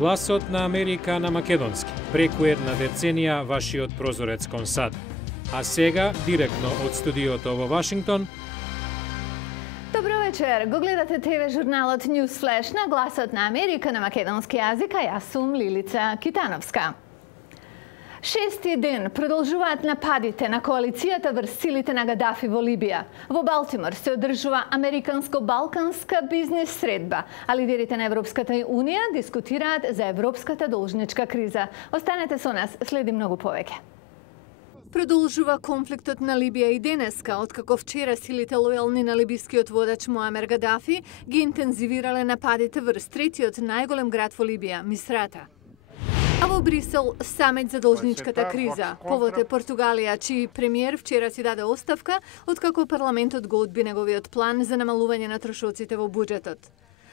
Гласот на Америка на македонски. Преку една деценија вашиот прозорец кон САД. А сега, директно од студиото во Вашингтон. Добро вечер. Го гледате ТВ журналот Newsflash на Гласот на Америка на македонски јазик, а јас сум Лилица Китановска. Шести ден продолжуваат нападите на коалицијата врз силите на Гадафи во Либија. Во Балтимор се одржува американско-балканска бизнес средба, а лидерите на Европската унија дискутираат за европската должничка криза. Останете со нас, следи многу повеќе. Продолжува конфликтот на Либија и денеска, откако вчера силите лојални на либискиот водач Муамер Гадафи ги интензивирале нападите врз третиот најголем град во Либија, Мисрата. А во Брисел самит за должничката криза. Повод е Португалија, чиј премиер вчера си даде оставка, откако парламентот го одби неговиот план за намалување на трошоците во буџетот.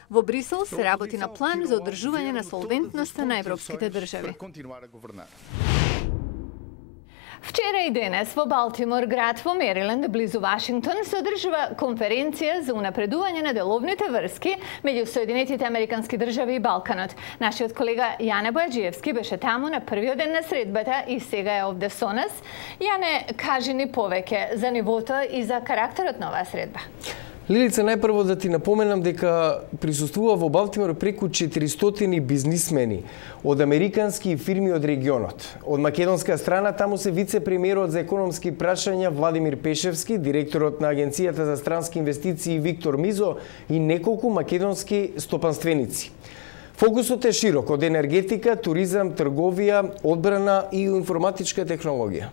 Во Брисел се работи на план за одржување на солвентноста на европските држави. Вчера и денес во Балтимор, град во Мериленд, близу Вашингтон, се одржува конференција за унапредување на деловните врски меѓу Соединетите Американски држави и Балканот. Нашиот колега Јане Бојаджиевски беше таму на првиот ден на средбата и сега е овде со нас. Јане, кажи ни повеќе за нивото и за карактерот на оваа средба. Лилица, најпрво да ти напоменам дека присуствува во Балтимор преку 400 бизнисмени од американски фирми од регионот. Од македонска страна таму се вице-премиерот за економски прашања Владимир Пешевски, директорот на Агенцијата за странски инвестиции Виктор Мизо и неколку македонски стопанственици. Фокусот е широк, од енергетика, туризам, трговија, одбрана и информатичка технологија.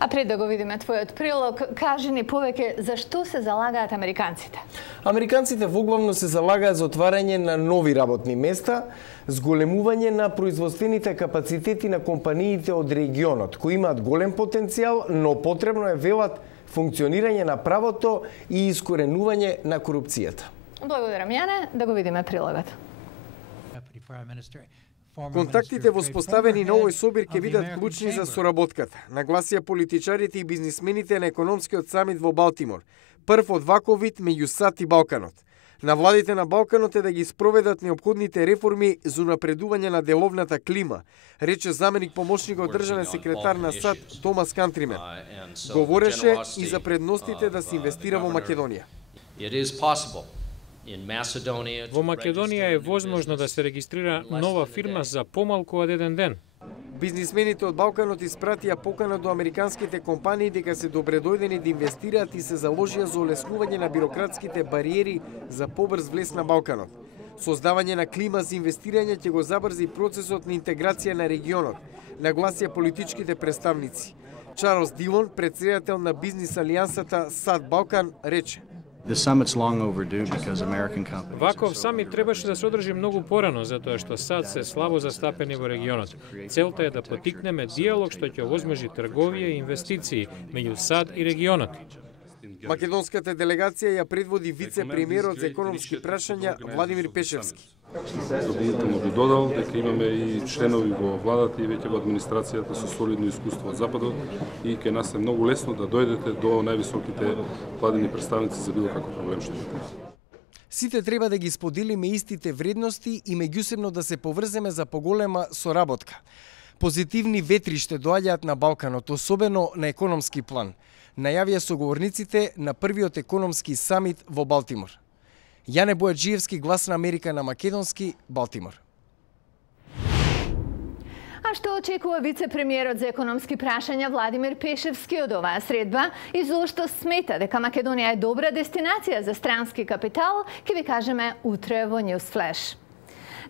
А пред да го видиме твојот прилог, кажи ни повеќе за што се залагаат американците? Американците воглавно се залагаат за отварање на нови работни места, зголемување на производствените капацитети на компаниите од регионот, кои имаат голем потенцијал, но потребно е, велат, функционирање на правото и искоренување на корупцијата. Благодарам, Јане. Да го видиме прилогот. Контактите воспоставени на овој собир ќе бидат клучни за соработката, нагласија политичарите и бизнисмените на економскиот самит во Балтимор, прв од ваков вид меѓу САД и Балканот. На владите на Балканот е да ги спроведат неопходните реформи за унапредување на деловната клима, рече заменик помошникот државен секретар на САД Томас Кантримен. Говореше и за предностите да се инвестира во Македонија. Во Македонија е возможно да се регистрира нова фирма за помалку од еден ден. Бизнисмените од Балканот испратија покана до американските компании дека се добредојдени да инвестираат и се заложија за олеснување на бирократските бариери за побрз влез на Балканот. Создавање на клима за инвестирање ќе го забрзи процесот на интеграција на регионот, нагласија политичките представници. Чарлс Дилон, претседател на бизнис алијансата САД Балкан, рече: Ваков самит требаше да се одржи многу порано, затоа што САД се слабо застапени во регионот. Целта е да потикнеме диалог што ќе овозможи трговија и инвестиции меѓу САД и регионот. Македонската делегација ја предводи вице-премиерот за економски прашања Владимир Пешевски. Дополнително би додал дека имаме и членови во владата и веќе во администрацијата со солидно искуство од Западот и ќе нас е многу лесно да дојдете до највисоките владени представници за било каков проблем што имате. Сите треба да ги споделиме истите вредности и меѓусебно да се поврземе за поголема соработка. Позитивни ветри ще доаѓаат на Балканот, особено на економски план, најавија соговорниците на првиот економски самит во Балтимор. Јане Бојаджиевски, Глас на Америка на македонски, Балтимор. А што очекува вице-премиерот за економски прашања Владимир Пешевски од оваа средба и зошто смета дека Македонија е добра дестинација за странски капитал, ќе ви кажеме утре во Newsflash.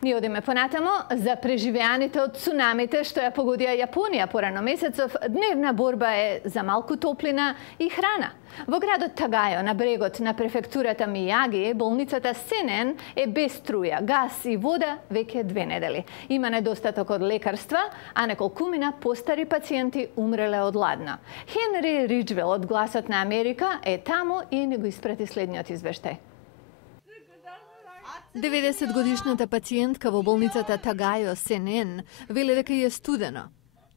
Ние одиме понатамо за преживеаните од цунамите што ја погодија Јапонија порано месецов. Дневна борба е за малку топлина и храна. Во градот Тагајо, на брегот на префектурата Мијаги, болницата Сенен е без струја, газ и вода веќе 2 недели. Има недостаток од лекарства, а неколкумина постари пациенти умреле од ладна. Хенри Риджвел од Гласот на Америка е таму и не го испрати следниот извештај. 90-годишната пациентка во болницата Тагајо Сенен веле дека е студено.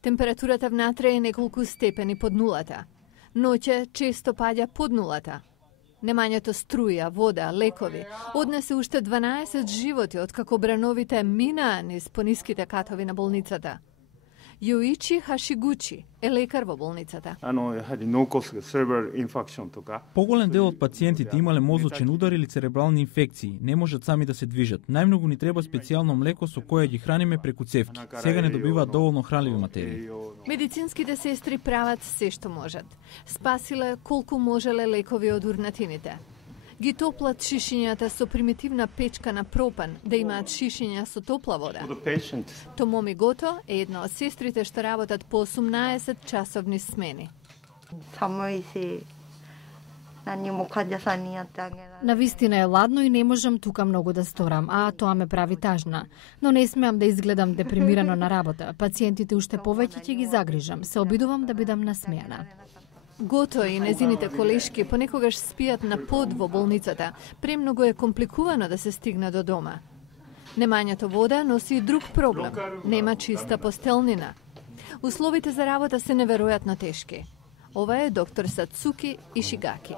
Температурата внатре е неколку степени под нулата. Ноќе често паѓа под нулата. Немањето струја, вода, лекови однесе уште 12 животи откако брановите минаа низ пониските катови на болницата. Јоичи Хашигучи е лекар во болницата. Поголем дел од пациентите имале мозочен удар или церебрални инфекции, не можат сами да се движат. Најмногу ни треба специјално млеко со кое ги храниме преку цевки. Сега не добиваат доволно хранливи материи. Медицинските сестри прават се што можат. Спасиле колку можеле лекови од урнатините. Ги топлат шишињата со примитивна печка на пропан, да имаат шишиња со топла вода. Томоми Гото е една од сестрите што работат по 18 часовни смени. Навистина е ладно и не можам тука многу да сторам, а тоа ме прави тажна. Но не смеам да изгледам депримирано на работа. Пациентите уште повеќе ќе ги загрижам. Се обидувам да бидам насмејана. Гото и незините колешки понекогаш спијат на под во болницата. Премногу е компликувано да се стигне до дома. Немањето вода носи и друг проблем. Нема чиста постелнина. Условите за работа се неверојатно тешки. Ова е доктор Сацуки Ишигаки.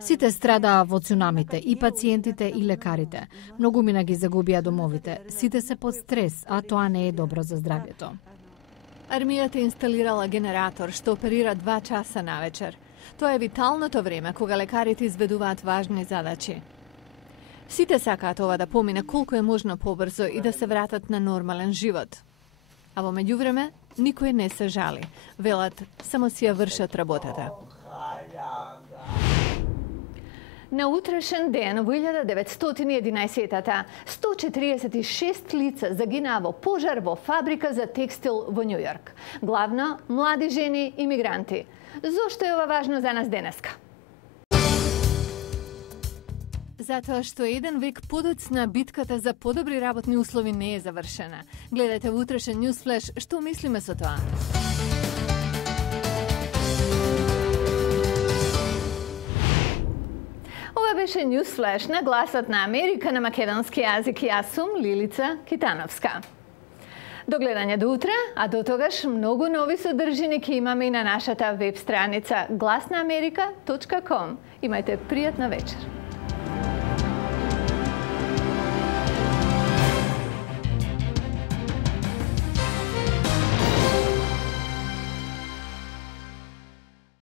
Сите страдаа во цунамите, и пациентите и лекарите. Многу мина ги загубија домовите. Сите се под стрес, а тоа не е добро за здравјето. Армијата инсталирала генератор што оперира 2 часа навечер. Тоа е виталното време кога лекарите изведуваат важни задачи. Сите сакаат ова да помине колку е можно побрзо и да се вратат на нормален живот. А во меѓувреме, никој не се жали. Велат, само си ја вршат работата. На утрешен ден во 1911-та 146 лица загинаа во пожар во фабрика за текстил во Њујорк. Главно млади жени и мигранти. Зошто е ова важно за нас денеска? Затоа што еден век подоцна битката за подобри работни услови не е завршена. Гледајте во утрешен Ньюсфлеш што мислиме со тоа. Ова беше Ньюсфлеш на гласот на Америка на македонски јазик. Јас сум Лилица Китановска. До гледање до утре, а до тогаш многу нови содржини ќе имаме и на нашата веб страница glasnaamerika.com. Имајте пријатна вечер.